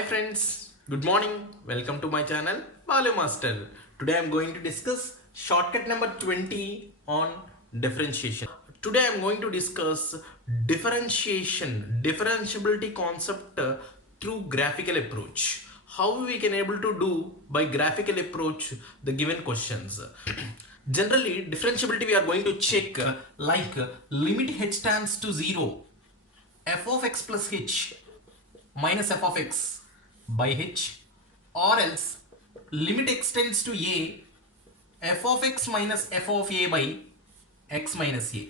Hi friends, good morning. Welcome to my channel BALU Master. Today I am going to discuss shortcut number 20 on differentiation. Today I am going to discuss differentiability concept through graphical approach. How we can able to do by graphical approach the given questions. Generally, differentiability we are going to check limit h tends to 0, f of x plus h minus f of x by h, or else limit x tends to a, f of x minus f of a by x minus a.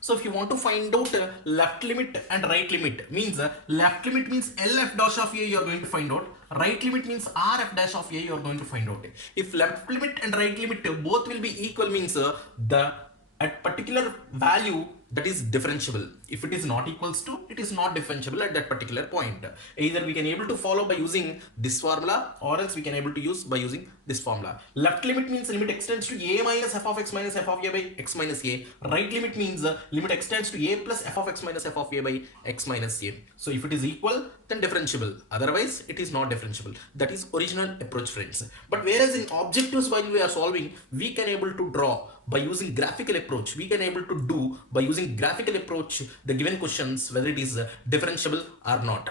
So if you want to find out left limit and right limit, means left limit means lf dash of a you are going to find out, right limit means rf dash of a you are going to find out. If left limit and right limit both will be equal, means the at particular value that is differentiable. If it is not equals to, it is not differentiable at that particular point. Either we can able to follow by using this formula, or else we can able to use by using this formula. Left limit means limit x tends to a minus f of x minus f of a by x minus a. Right limit means limit x tends to a plus f of x minus f of a by x minus a. So if it is equal, then differentiable. Otherwise, it is not differentiable. That is original approach, friends. But whereas in objectives, while we are solving, we can able to draw by using graphical approach. We can able to do by using graphical approach the given questions whether it is differentiable or not.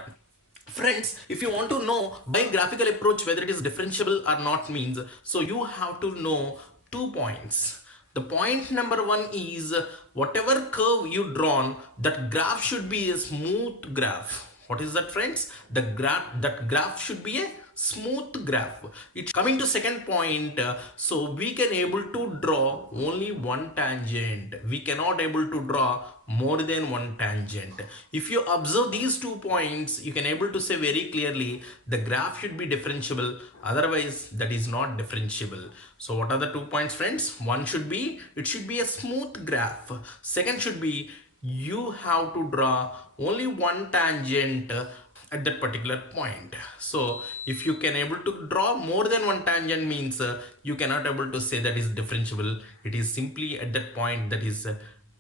Friends, if you want to know by graphical approach whether it is differentiable or not, means so you have to know 2 points. The point number 1 is whatever curve you drawn, that graph should be a smooth graph. What is that, friends? That graph should be a smooth graph. It's coming to second point. So we can able to draw only one tangent. We cannot able to draw more than one tangent. If you observe these 2 points, you can able to say very clearly the graph should be differentiable, otherwise that is not differentiable. So what are the 2 points, friends? One should be, it should be a smooth graph. Second should be, you have to draw only one tangent at that particular point. So if you can able to draw more than one tangent, means you cannot able to say that is differentiable. It is simply at that point that is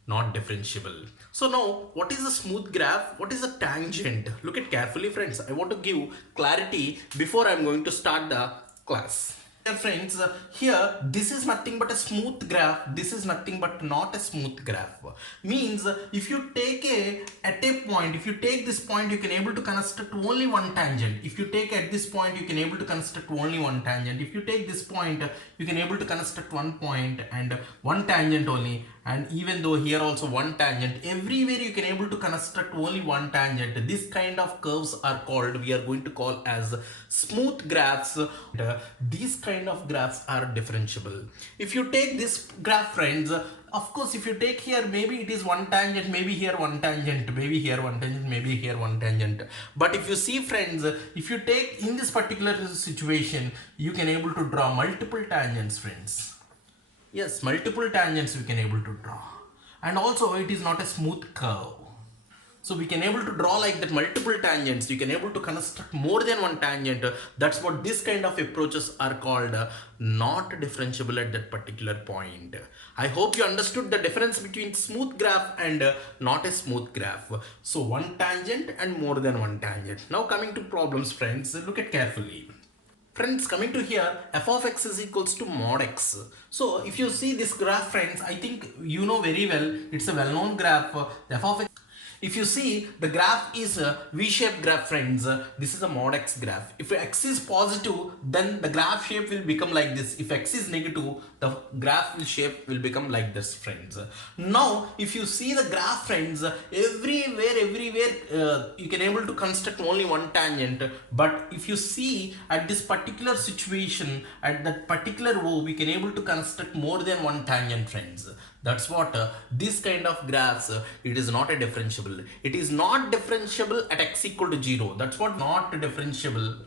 not differentiable. So now, what is a smooth graph? What is a tangent? Look at carefully, friends. I want to give clarity before I am going to start the class. Friends, here this is nothing but a smooth graph. This is nothing but not a smooth graph. Means if you take at a point, if you take this point, you can able to construct only one tangent. If you take at this point, you can able to construct only one tangent. If you take this point, you can able to construct one point and one tangent only. And even though here also one tangent, everywhere you can able to construct only one tangent. This kind of curves are called, we are going to call as smooth graphs. These kind of graphs are differentiable. If you take this graph, friends, of course, if you take here, maybe it is one tangent, maybe here one tangent, maybe here one tangent, maybe here one tangent. But if you see, friends, if you take in this particular situation, you can able to draw multiple tangents, friends. Yes, multiple tangents we can able to draw. And also it is not a smooth curve. So we can able to draw like that multiple tangents. You can able to construct more than one tangent. That's what this kind of approaches are called not differentiable at that particular point. I hope you understood the difference between smooth graph and not a smooth graph. So one tangent and more than one tangent. Now coming to problems, friends, look at carefully. Friends, coming to here, f of x is equals to mod x. So if you see this graph, friends, I think you know very well, it's a well-known graph. The f of x, if you see, the graph is a V-shaped graph, friends. This is a mod x graph. If x is positive, then the graph shape will become like this. If x is negative, the graph shape will become like this, friends. Now, if you see the graph, friends, everywhere, you can able to construct only one tangent. But if you see at this particular situation, at that particular row, we can able to construct more than one tangent, friends. That's what this kind of graphs, it is not a differentiable. It is not differentiable at x equal to 0. That's what not differentiable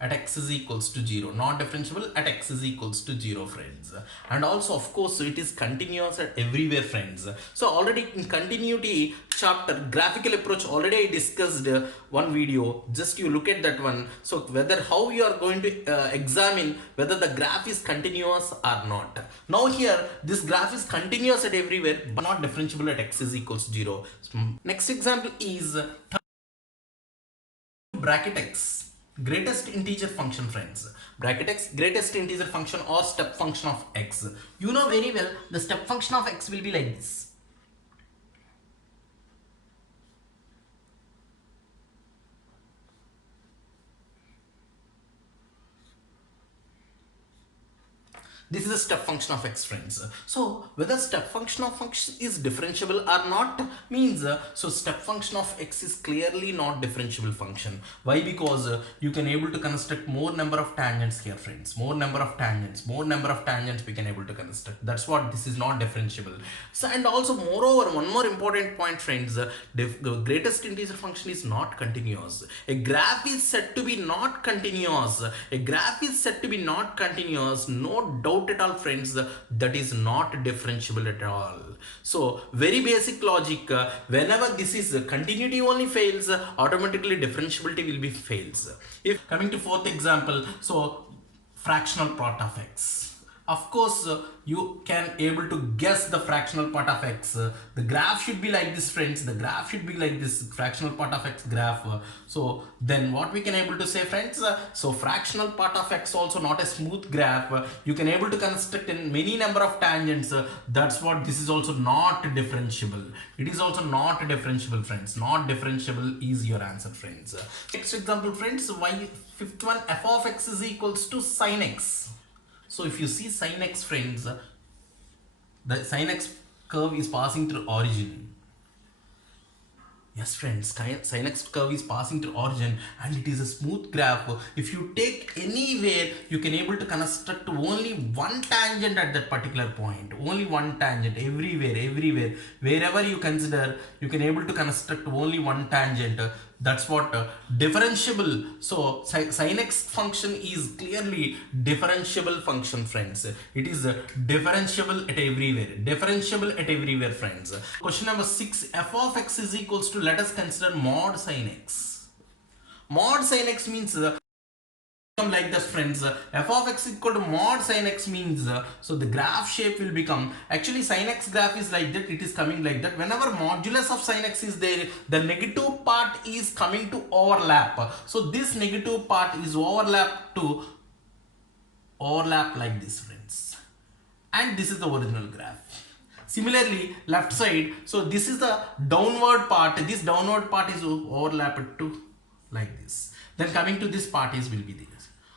at x is equals to 0. Not differentiable at x is equals to 0, friends. And also, of course, it is continuous at everywhere, friends. So already in continuity chapter, graphical approach, already I discussed one video. Just you look at that one. So whether how you are going to examine whether the graph is continuous or not. Now here, this graph is continuous at everywhere, but not differentiable at x is equals to 0. Next example is bracket x Greatest integer function, friends. Bracket x, greatest integer function or step function of x. You know very well the step function of x will be like this. This is a step function of x, friends. So whether step function of function is differentiable or not means, so step function of x is clearly not differentiable function. Why? Because you can able to construct more number of tangents here, friends. More number of tangents we can able to construct. That's what this is not differentiable. So, and also moreover, one more important point, friends, the greatest integer function is not continuous. A graph is said to be not continuous. A graph is said to be not continuous. No doubt at all, friends, that is not differentiable at all. So very basic logic, whenever this is continuity only fails, automatically differentiability will be fails. If coming to fourth example, so fractional part of x. Of course, you can able to guess the fractional part of x. The graph should be like this, friends. The graph should be like this, fractional part of x graph. So then what we can able to say, friends? So fractional part of x also not a smooth graph. You can able to construct in many number of tangents. That's what this is also not differentiable. It is also not differentiable, friends. Not differentiable is your answer, friends. Next example, friends. Fifth one, f of x is equals to sin x. So if you see sin x, friends, the sin x curve is passing through origin. Yes, friends, sin x curve is passing through origin and it is a smooth graph. If you take anywhere, you can able to construct only one tangent at that particular point. Only one tangent everywhere. Wherever you consider, you can able to construct only one tangent. That's what differentiable. So sin x function is clearly differentiable function, friends. It is differentiable at everywhere, friends. Question number 6, f of x is equals to, let us consider mod sin x. Mod sin x means like this, friends. F of x equal to mod sin x means, so the graph shape will become, actually sin x graph is like that, it is coming like that. Whenever modulus of sin x is there, the negative part is coming to overlap. So this negative part is overlap like this, friends, and this is the original graph. Similarly, left side, so this is the downward part, this downward part is overlapped to like this. Then coming to this part is will be this.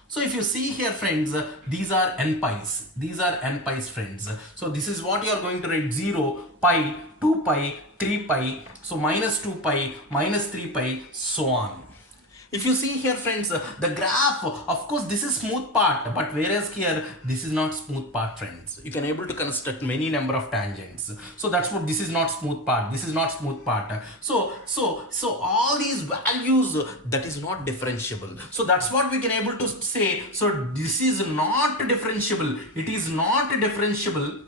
So if you see here, friends, these are n pi's. These are n pi's, friends. So this is what you are going to write: 0, pi, 2 pi, 3 pi. So minus 2 pi, minus 3 pi, so on. If you see here, friends, the graph, of course, this is smooth part, but whereas here, this is not smooth part, friends. You can able to construct many number of tangents. So that's what, this is not smooth part. This is not smooth part. So all these values, that is not differentiable. So that's what we can able to say. So this is not differentiable. It is not differentiable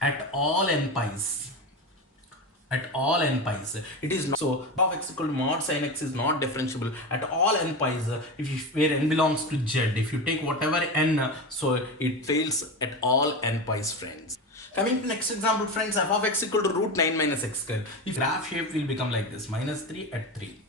at all n pi's. At all n pi's, it is not. So f of x equal to mod sin x is not differentiable at all n pi's. Where n belongs to z, if you take whatever n, so it fails at all n pi's, friends. Coming to next example, friends, f of x equal to root 9 minus x square. If graph shape will become like this, minus 3 at 3.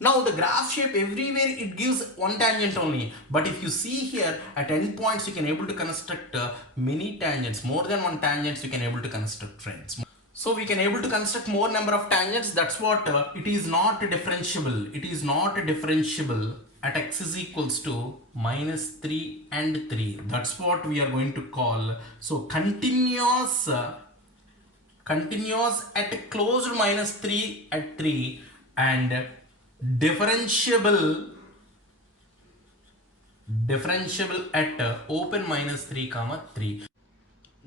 Now the graph shape everywhere it gives one tangent only, but if you see here at endpoints you can able to construct many tangents, more than one tangents you can able to construct, friends. So we can able to construct more number of tangents. That's what it is not differentiable. It is not differentiable at x is equals to minus 3 and 3. That's what we are going to call. So continuous at closed minus 3 at 3 and differentiable at open minus 3 comma 3.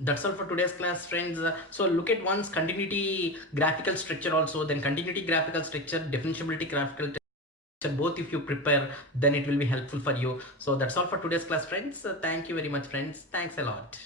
That's all for today's class, friends. So look at once continuity graphical structure also, then continuity graphical structure, differentiability graphical structure, both if you prepare, then it will be helpful for you. So that's all for today's class, friends. Thank you very much, friends. Thanks a lot.